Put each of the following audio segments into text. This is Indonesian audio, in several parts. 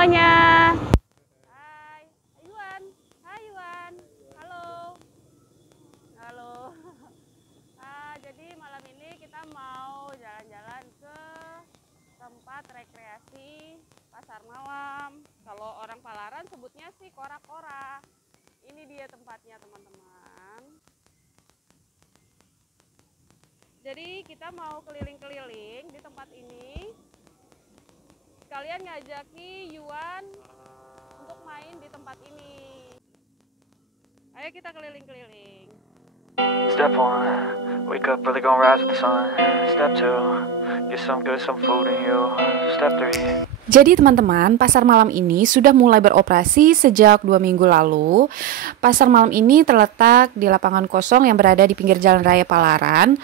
semuanya. Hai, Yuan. Hai Yuan. Halo. Halo. Jadi malam ini kita mau jalan-jalan ke tempat rekreasi Pasar Malam. Kalau orang Palaran sebutnya sih kora-kora. Ini dia tempatnya, teman-teman. Jadi kita mau keliling-keliling di tempat ini. Sekalian ngajaki Yuan untuk main di tempat ini. Ayo kita keliling-keliling. Step 1, wake up early, gonna rise with the sun. Step 2, get some good, some food in you. Step 3. Jadi teman-teman, pasar malam ini sudah mulai beroperasi sejak 2 minggu lalu. Pasar malam ini terletak di lapangan kosong yang berada di pinggir Jalan Raya Palaran,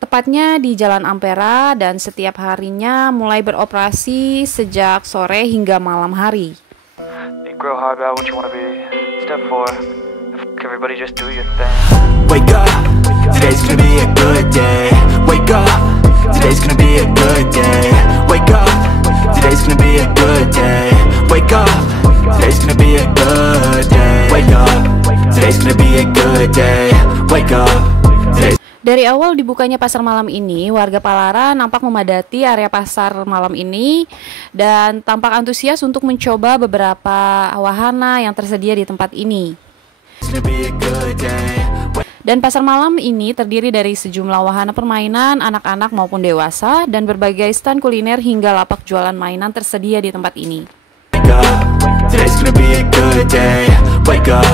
tepatnya di Jalan Ampera, dan setiap harinya mulai beroperasi sejak sore hingga malam hari. Grow hard about what you wanna be. Step 4, everybody just do your thing. Wake up, today's gonna be a good day. Wake up, today's gonna be a good day. Wake up, today's gonna be a good day. Wake up, today's gonna be a good day. Wake up, today's gonna be a good day. Wake up. Dari awal dibukanya pasar malam ini, warga Palaran nampak memadati area pasar malam ini dan tampak antusias untuk mencoba beberapa wahana yang tersedia di tempat ini. Dan pasar malam ini terdiri dari sejumlah wahana permainan anak-anak maupun dewasa dan berbagai stand kuliner hingga lapak jualan mainan tersedia di tempat ini. Today's gonna be a good day. Wake up,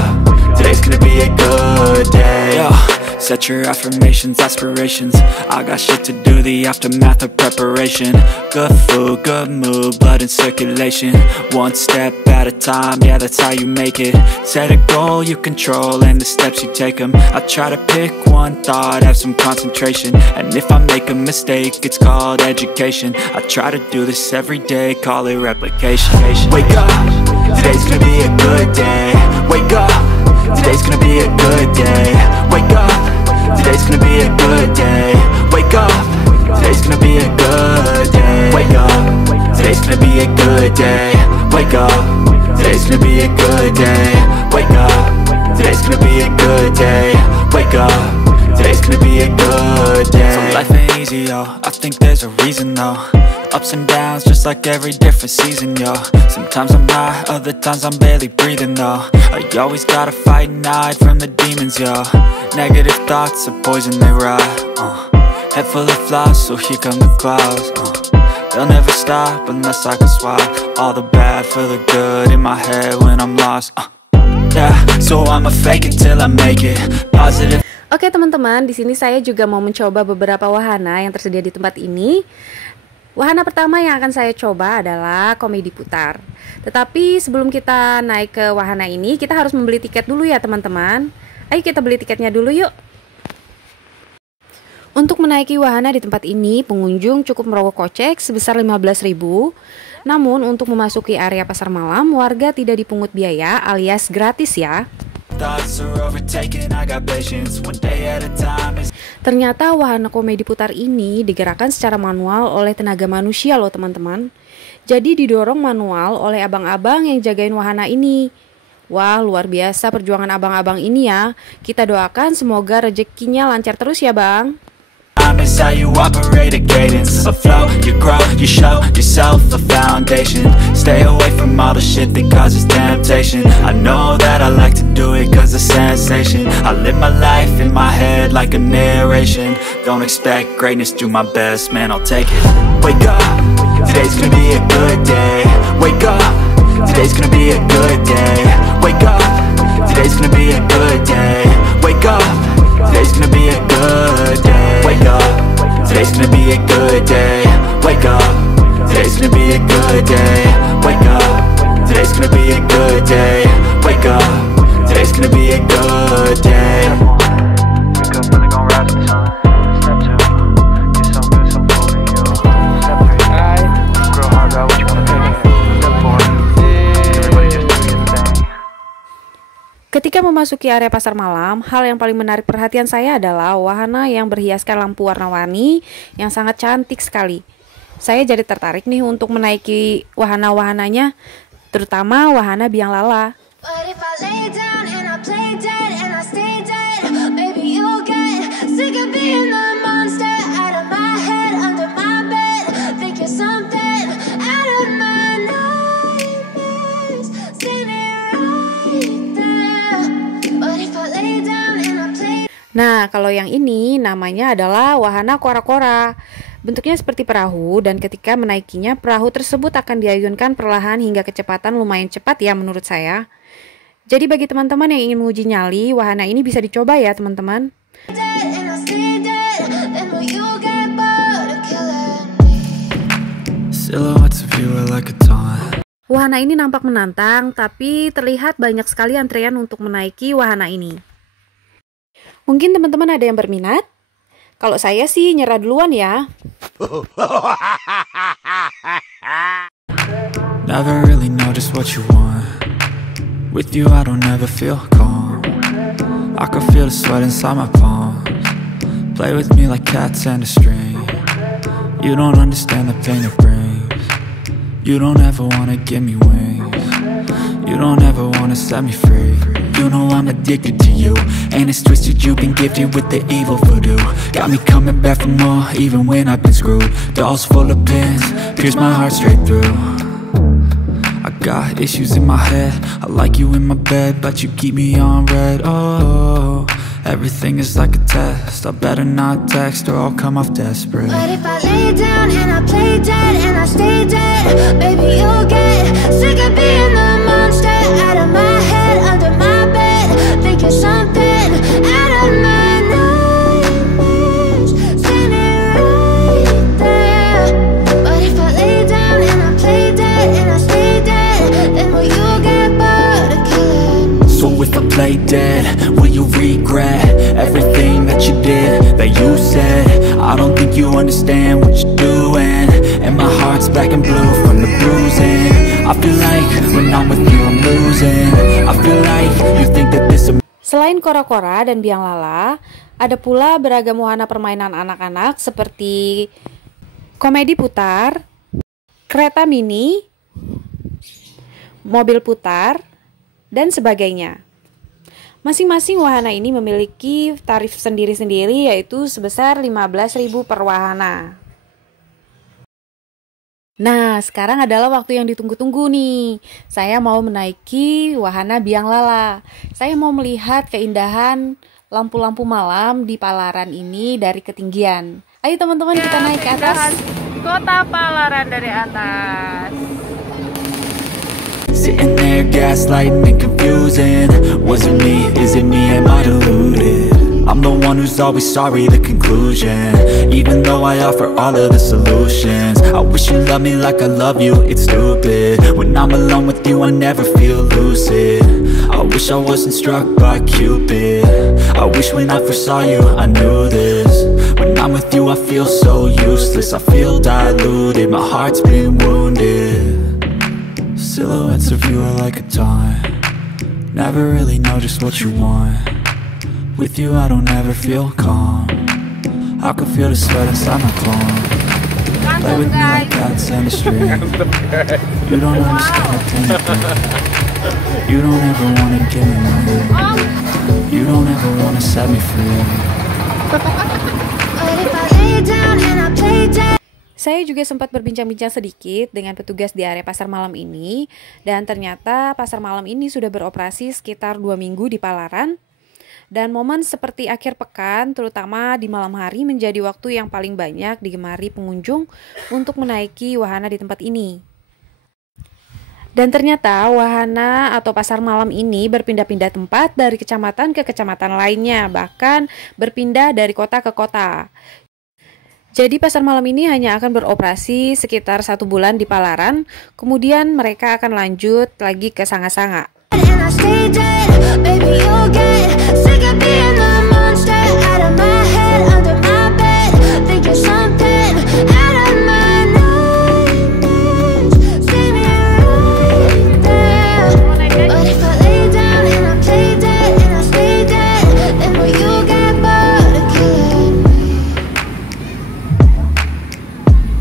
today's gonna be a good day. Yo, set your affirmations, aspirations. I got shit to do, the aftermath of preparation. Good food, good mood, blood in circulation. One step at a time, yeah, that's how you make it. Set a goal you control and the steps you take them. I try to pick one thought, have some concentration. And if I make a mistake, it's called education. I try to do this every day, call it replication. Wake up, today's gonna be a good day. Wake up, today's gonna be a good day. Wake up, today's gonna be a good day. Wake up, today's gonna be a good day. Wake up, today's gonna be a good day. Wake up, today's gonna be a good day. Wake up, today's gonna be a good day. Wake up, today's gonna be a good day. So life ain't easy, yo, I think there's a reason though. Ups and downs, just like every different season, yo. Sometimes I'm high, other times I'm barely breathing, though. I always gotta fight and hide from the demons, yo. Negative thoughts are poison, they rot. Head full of flies, so here come the clouds. They'll never stop unless I can swap all the bad for the good in my head when I'm lost. Yeah, so I'ma fake it till I make it. Positive. Oke teman-teman, di sini saya juga mau mencoba beberapa wahana yang tersedia di tempat ini. Wahana pertama yang akan saya coba adalah komedi putar. Tetapi sebelum kita naik ke wahana ini, kita harus membeli tiket dulu ya teman-teman. Ayo kita beli tiketnya dulu yuk. Untuk menaiki wahana di tempat ini, pengunjung cukup merogoh kocek sebesar 15.000. Namun untuk memasuki area pasar malam, warga tidak dipungut biaya alias gratis ya. Ternyata wahana komedi putar ini digerakkan secara manual oleh tenaga manusia loh teman-teman. Jadi didorong manual oleh abang-abang yang jagain wahana ini. Wah, luar biasa perjuangan abang-abang ini ya. Kita doakan semoga rezekinya lancar terus ya bang. Is how you operate a cadence, a flow, you grow, you show yourself a foundation. Stay away from all the shit that causes temptation. I know that I like to do it cause it's sensation. I live my life in my head like a narration. Don't expect greatness, do my best, man, I'll take it. Wake up, today's gonna be a good day. Wake up, today's gonna be a good day. Wake up, today's gonna be a good day. Wake up, today's gonna be a good day. Wake up, today's gonna be a good day. Wake up, today's gonna be a good day. Wake up, today's gonna be a good day. Wake up, today's gonna be a good day. Wake up early, gonna rise with the sun. Step 2, get some good, some food in you. Step 3, grow hard about what you wanna be. Step 4, everybody just do your thing. Ketika memasuki area pasar malam, hal yang paling menarik perhatian saya adalah wahana yang berhiaskan lampu warna-warni yang sangat cantik sekali. Saya jadi tertarik nih untuk menaiki wahana-wahananya. terutama Wahana Biang Lala. But if I lay down and I play dead and I stay dead, maybe you'll get sick of being the monster out of my head, under my bed. Think you're something out of my nightmares, standing right there. But if I lay down and I play. Nah, kalau yang ini namanya adalah wahana kora-kora. Bentuknya seperti perahu dan ketika menaikinya, perahu tersebut akan diayunkan perlahan hingga kecepatan lumayan cepat ya menurut saya. Jadi bagi teman-teman yang ingin menguji nyali, wahana ini bisa dicoba ya teman-teman. Wahana ini nampak menantang, tapi terlihat banyak sekali antrean untuk menaiki wahana ini. Mungkin teman-teman ada yang berminat? Kalau saya sih nyerah duluan ya. Never really know just what you want. With you I don't ever feel calm. I can feel the sweat inside my palms. Play with me like cats and a string. You don't understand the pain it brings. You don't ever wanna give me wings. You don't ever wanna set me free. You know I'm addicted to you, and it's twisted, you've been gifted with the evil voodoo. Got me coming back for more, even when I've been screwed. Dolls full of pins, pierce my heart straight through. I got issues in my head, I like you in my bed, but you keep me on red. Oh, everything is like a test, I better not text or I'll come off desperate. But if I lay down and I play dead and I stay dead, baby you'll get sick of being the monster out of my head, under my bed. Think you're something out of my nightmares, standing right there. But if I lay down and I play dead and I stay dead, then will you get bored of killing me? So if I play dead, will you regret everything that you did, that you said? I don't think you understand what you're doing, and my heart's black and blue from the bruising. I feel like when I'm with you I'm losing. I feel like you think that this. Selain kora-kora dan biang lala, ada pula beragam wahana permainan anak-anak seperti komedi putar, kereta mini, mobil putar, dan sebagainya. Masing-masing wahana ini memiliki tarif sendiri-sendiri, yaitu sebesar 15.000 per wahana. Nah, sekarang adalah waktu yang ditunggu-tunggu nih. Saya mau menaiki wahana Biang Lala. Saya mau melihat keindahan lampu-lampu malam di Palaran ini dari ketinggian. Ayo teman-teman, kita naik ke atas kota Palaran dari atas. Sitting there gaslighting and confusing. Was it me? Is it me? Am I deluded? I'm the one who's always sorry, the conclusion. Even though I offer all of the solutions, I wish you loved me like I love you, it's stupid. When I'm alone with you I never feel lucid. I wish I wasn't struck by Cupid. I wish when I first saw you I knew this. When I'm with you I feel so useless, I feel diluted, my heart's been wounded. Silhouettes of you are like a taunt. Never really know just what you want. With you I don't ever feel calm. I can feel the sweat inside my palms. Play with me like cats and a string. You don't understand the pain it brings. You don't ever wanna give me wings. You don't ever wanna set me free. But if I lay down and I play dead. Saya juga sempat berbincang-bincang sedikit dengan petugas di area pasar malam ini, dan ternyata pasar malam ini sudah beroperasi sekitar 2 minggu di Palaran. Dan momen seperti akhir pekan, terutama di malam hari, menjadi waktu yang paling banyak digemari pengunjung untuk menaiki wahana di tempat ini. Dan ternyata wahana atau pasar malam ini berpindah-pindah tempat dari kecamatan ke kecamatan lainnya, bahkan berpindah dari kota ke kota. Jadi pasar malam ini hanya akan beroperasi sekitar 1 bulan di Palaran, kemudian mereka akan lanjut lagi ke Sanga-Sanga. And I stay dead, baby you'll get sick of being the monster out of my head, under my bed. Think you're something out of my nightmares, standing right there. But if I lay down and I play dead and I stay dead, then will you get bored of killing me?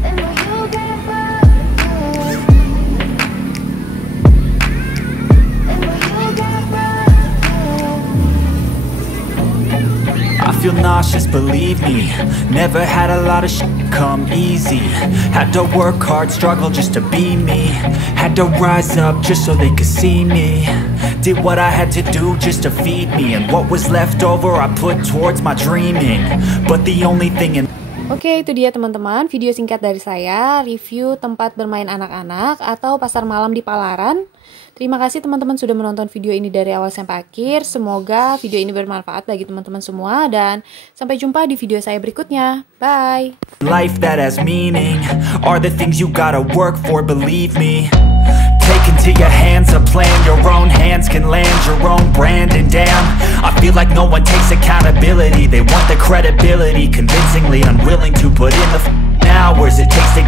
Then will you get bored of killing me? nauseous, believe me. Never had a lot of shit come easy. Had to work hard, struggle just to be me. Had to rise up just so they could see me. Did what I had to do just to feed me. And what was left over I put towards my dreaming. But the only thing in Oke, itu dia teman-teman, video singkat dari saya, review tempat bermain anak-anak atau pasar malam di Palaran. Terima kasih teman-teman sudah menonton video ini dari awal sampai akhir. Semoga video ini bermanfaat bagi teman-teman semua, dan sampai jumpa di video saya berikutnya. Bye! life that has meaning are the things you gotta work for, believe me. Take into your hands a plan, your own hands can land your own brand. And damn, I feel like no one takes accountability. They want the credibility, convincingly unwilling to put in the hours it takes to